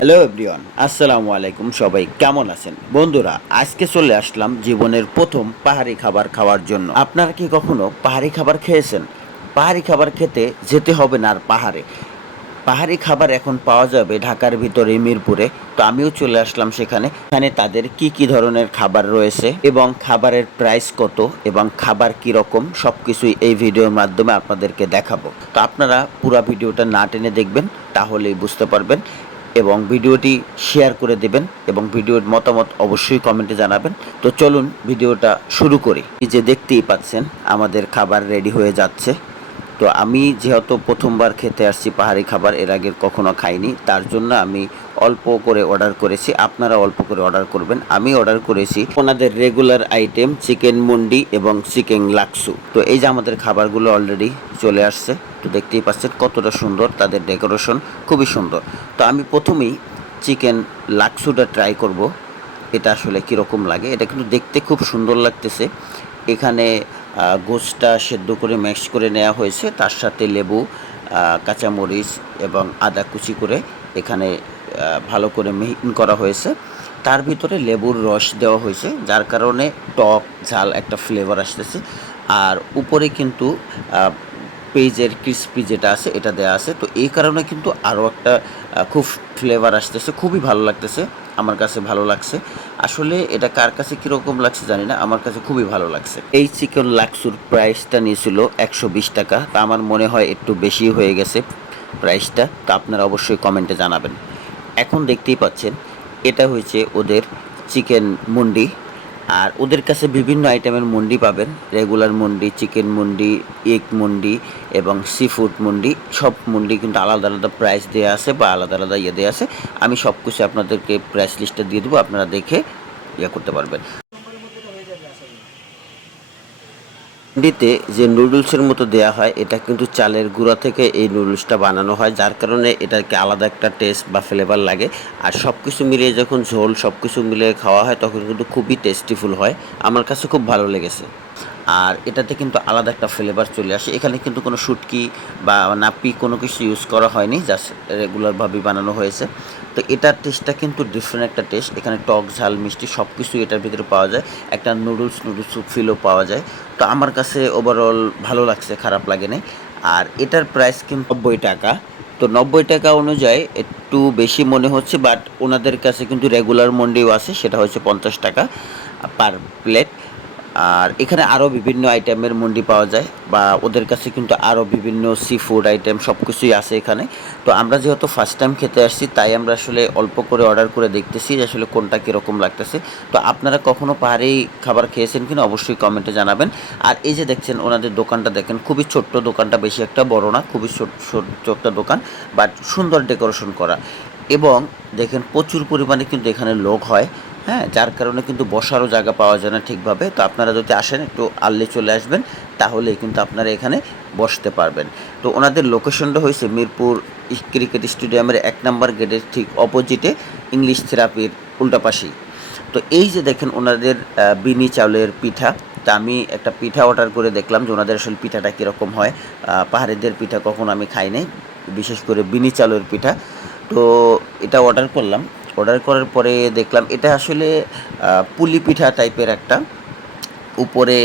Hello everyone, আসসালামু আলাইকুম। সবাই কেমন আছেন? বন্ধুরা, আজকে চলে আসলাম জীবনের প্রথম পাহাড়ি খাবার খাওয়ার জন্য। আপনারা কি কখনো পাহাড়ি খাবার খেয়েছেন? পাহাড়ি খাবার খেতে যেতে হবে না আর পাহাড়ে। পাহাড়ি খাবার এখন পাওয়া যাবে ঢাকার ভিতরে মিরপুরে। তো আমিও চলে আসলাম সেখানে। এখানে তাদের কি কি ধরনের খাবার রয়েছে এবং খাবারের প্রাইস কত এবং খাবার কি রকম সবকিছুই এই ভিডিওর মাধ্যমে আপনাদেরকে দেখাবো। তো আপনারা পুরো ভিডিওটা না টেনে দেখবেন, তাহলেই বুঝতে পারবেন। এবং ভিডিওটি শেয়ার করে দেবেন এবং ভিডিওর মতামত অবশ্যই কমেন্টে জানাবেন। তো চলুন ভিডিওটা শুরু করি। এই যে দেখতেই পাচ্ছেন আমাদের খাবার রেডি হয়ে যাচ্ছে। তো আমি যেহেতু প্রথমবার খেতে আসছি পাহাড়ি খাবার, এর আগে কখনো খাইনি, তার জন্য আমি অল্প করে অর্ডার করেছি। আপনারা অল্প করে অর্ডার করবেন। আমি অর্ডার করেছি ওনাদের রেগুলার আইটেম চিকেন মুন্ডি এবং চিকেন লাক্সু। তো এই যে আমাদের খাবারগুলো অলরেডি চলে আসছে। তো দেখতেই পাচ্ছেন কতটা সুন্দর, তাদের ডেকোরেশন খুবই সুন্দর। তো আমি প্রথমেই চিকেন লাক্সুটা ট্রাই করব, এটা আসলে কীরকম লাগে। এটা কিন্তু দেখতে খুব সুন্দর লাগতেছে। এখানে গোশটা সেদ্ধ করে ম্যাশ করে নেওয়া হয়েছে, তার সাথে লেবু, কাঁচামরিচ এবং আদা কুচি করে এখানে ভালো করে মিহিন করা হয়েছে। তার ভিতরে লেবুর রস দেওয়া হয়েছে, যার কারণে টক ঝাল একটা ফ্লেভার আসতেছে। আর উপরে কিন্তু পেঁয়াজের ক্রিসপি যেটা আছে এটা দেওয়া আছে। তো এই কারণে কিন্তু আরও একটা খুব ফ্লেভার আসতেছে, খুবই ভালো লাগতেছে। আমার কাছে ভালো লাগছে। আসলে এটা কার কাছে কীরকম লাগছে জানি না, আমার কাছে খুবই ভালো লাগছে। এই চিকেন লাক্সুর প্রাইসটা নিয়েছিল 120 টাকা। তা আমার মনে হয় একটু বেশি হয়ে গেছে প্রাইসটা। তো আপনারা অবশ্যই কমেন্টে জানাবেন। এখন দেখতেই পাচ্ছেন এটা হয়েছে ওদের চিকেন মুন্ডি। আর ওদের কাছে বিভিন্ন আইটেমের মুন্ডি পাবেন, রেগুলার মুন্ডি, চিকেন মুন্ডি, এগ মুন্ডি এবং সি ফুড মুন্ডি। সব মুন্ডি কিন্তু আলাদা আলাদা প্রাইস দেওয়া আছে বা আলাদা আলাদা দেওয়া আছে। আমি সব কিছু আপনাদেরকে প্রাইস লিস্টটা দিয়ে দেবো, আপনারা দেখে করতে পারবেন। মুন্ডিতে যে নুডলসের মতো দেয়া হয়, এটা কিন্তু চালের গুঁড়া থেকে এই নুডলসটা বানানো হয়, যার কারণে এটাকে আলাদা একটা টেস্ট বা ফ্লেভার লাগে। আর সব কিছু মিলিয়ে যখন ঝোল সব কিছু মিলিয়ে খাওয়া হয় তখন কিন্তু খুবই টেস্টিফুল হয়। আমার কাছে খুব ভালো লেগেছে। আর এটাতে কিন্তু আলাদা একটা ফ্লেভার চলে আসে। এখানে কিন্তু কোনো শুটকি বা নাপি কোনো কিছু ইউজ করা হয়নি, জাস্ট রেগুলারভাবেই বানানো হয়েছে। তো এটার টেস্টটা কিন্তু ডিফারেন্ট একটা টেস্ট। এখানে টক ঝাল মিষ্টি সব কিছুই এটার ভিতরে পাওয়া যায়। একটা নুডলস ফিলও পাওয়া যায়। তো আমার কাছে ওভারঅল ভালো লাগছে, খারাপ লাগেনি। আর এটার প্রাইস কিন্তু 90 টাকা। তো 90 টাকা অনুযায়ী একটু বেশি মনে হচ্ছে, বাট ওনাদের কাছে কিন্তু রেগুলার মন্ডিও আছে, সেটা হচ্ছে 50 টাকা পার প্লেট। আর এখানে আরও বিভিন্ন আইটেমের মুন্ডি পাওয়া যায়, বা ওদের কাছে কিন্তু আরও বিভিন্ন সি ফুড আইটেম সব কিছুই আছে এখানে। তো আমরা যেহেতু ফার্স্ট টাইম খেতে আসছি, তাই আমরা আসলে অল্প করে অর্ডার করে দেখতেছি যে আসলে কোনটা কীরকম লাগতেছে। তো আপনারা কখনও পাহাড়ি খাবার খেয়েছেন কিনা অবশ্যই কমেন্টে জানাবেন। আর এই যে দেখছেন ওনাদের দোকানটা দেখেন, খুবই ছোট্ট দোকানটা, বেশি একটা বড় না, খুবই ছোট্ট একটা দোকান, বাট সুন্দর ডেকোরেশন করা। এবং দেখেন প্রচুর পরিমাণে কিন্তু এখানে লোক হয়, হ্যাঁ, যার কারণে কিন্তু বসারও জায়গা পাওয়া যায় না ঠিকভাবে। তো আপনারা যদি আসেন একটু আর্লি চলে আসবেন, তাহলেই কিন্তু আপনারা এখানে বসতে পারবেন। তো ওনাদের লোকেশনটা হয়েছে মিরপুর ক্রিকেট স্টেডিয়ামের 1 নম্বর গেটের ঠিক অপোজিটে, ইংলিশ থেরাপির উল্টা পাশেই। তো এই যে দেখেন ওনাদের বিনি চাউলের পিঠা। তা আমি একটা পিঠা অর্ডার করে দেখলাম যে ওনাদের আসলে পিঠাটা কীরকম হয়। পাহাড়িদের পিঠা কখনো আমি খাই নাই, বিশেষ করে বিনি চাউলের পিঠা। তো এটা অর্ডার করলাম। অর্ডার করার পরে দেখলাম এটা আসলে পুলি পিঠা টাইপের একটা। উপরে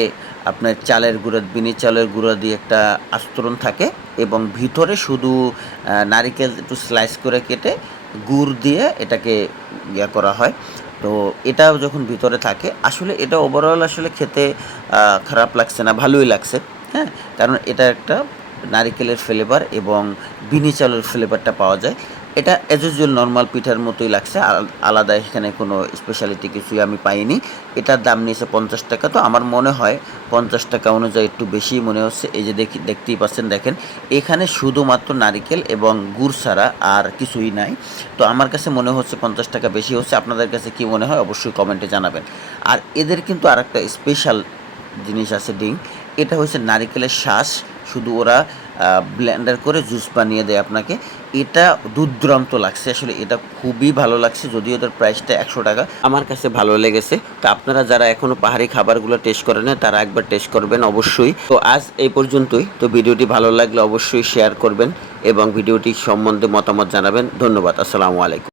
আপনার চালের গুঁড়া, বিনি চালের গুঁড়া দিয়ে একটা আস্তরণ থাকে এবং ভিতরে শুধু নারিকেল একটু স্লাইস করে কেটে গুড় দিয়ে এটাকে করা হয়। তো এটা যখন ভিতরে থাকে, আসলে এটা ওভারঅল আসলে খেতে খারাপ লাগছে না, ভালোই লাগছে। হ্যাঁ, কারণ এটা একটা নারিকেলের ফ্লেভার এবং বিনি চালের ফ্লেভারটা পাওয়া যায়। এটা অ্যাজ ইউজুয়াল নর্মাল পিঠার মতোই লাগছে, আলাদা এখানে কোনো স্পেশালিটি কিছুই আমি পাইনি। এটার দাম নিয়েছে 50 টাকা। তো আমার মনে হয় 50 টাকা অনুযায়ী একটু বেশিই মনে হচ্ছে। এই যে দেখতেই পাচ্ছেন, দেখেন এখানে শুধুমাত্র নারিকেল এবং গুড় ছাড়া আর কিছুই নাই। তো আমার কাছে মনে হচ্ছে 50 টাকা বেশি হচ্ছে। আপনাদের কাছে কি মনে হয় অবশ্যই কমেন্টে জানাবেন। আর এদের কিন্তু আরেকটা স্পেশাল জিনিস আছে, ড্রিঙ্ক। এটা হচ্ছে নারিকেলের শাঁস, শুধু ওরা ব্লেন্ডার করে জুস বানিয়ে দেয় আপনাকে। এটা দুর্দান্ত লাগছে, আসলে এটা খুবই ভালো লাগছে, যদিও এটার প্রাইসটা 100 টাকা। আমার কাছে ভালো লেগেছে। তো আপনারা যারা এখনও পাহাড়ি খাবারগুলো টেস্ট করেন না, তারা একবার টেস্ট করবেন অবশ্যই। তো আজ এই পর্যন্তই। তো ভিডিওটি ভালো লাগলে অবশ্যই শেয়ার করবেন এবং ভিডিওটি সম্বন্ধে মতামত জানাবেন। ধন্যবাদ। আসসালামু আলাইকুম।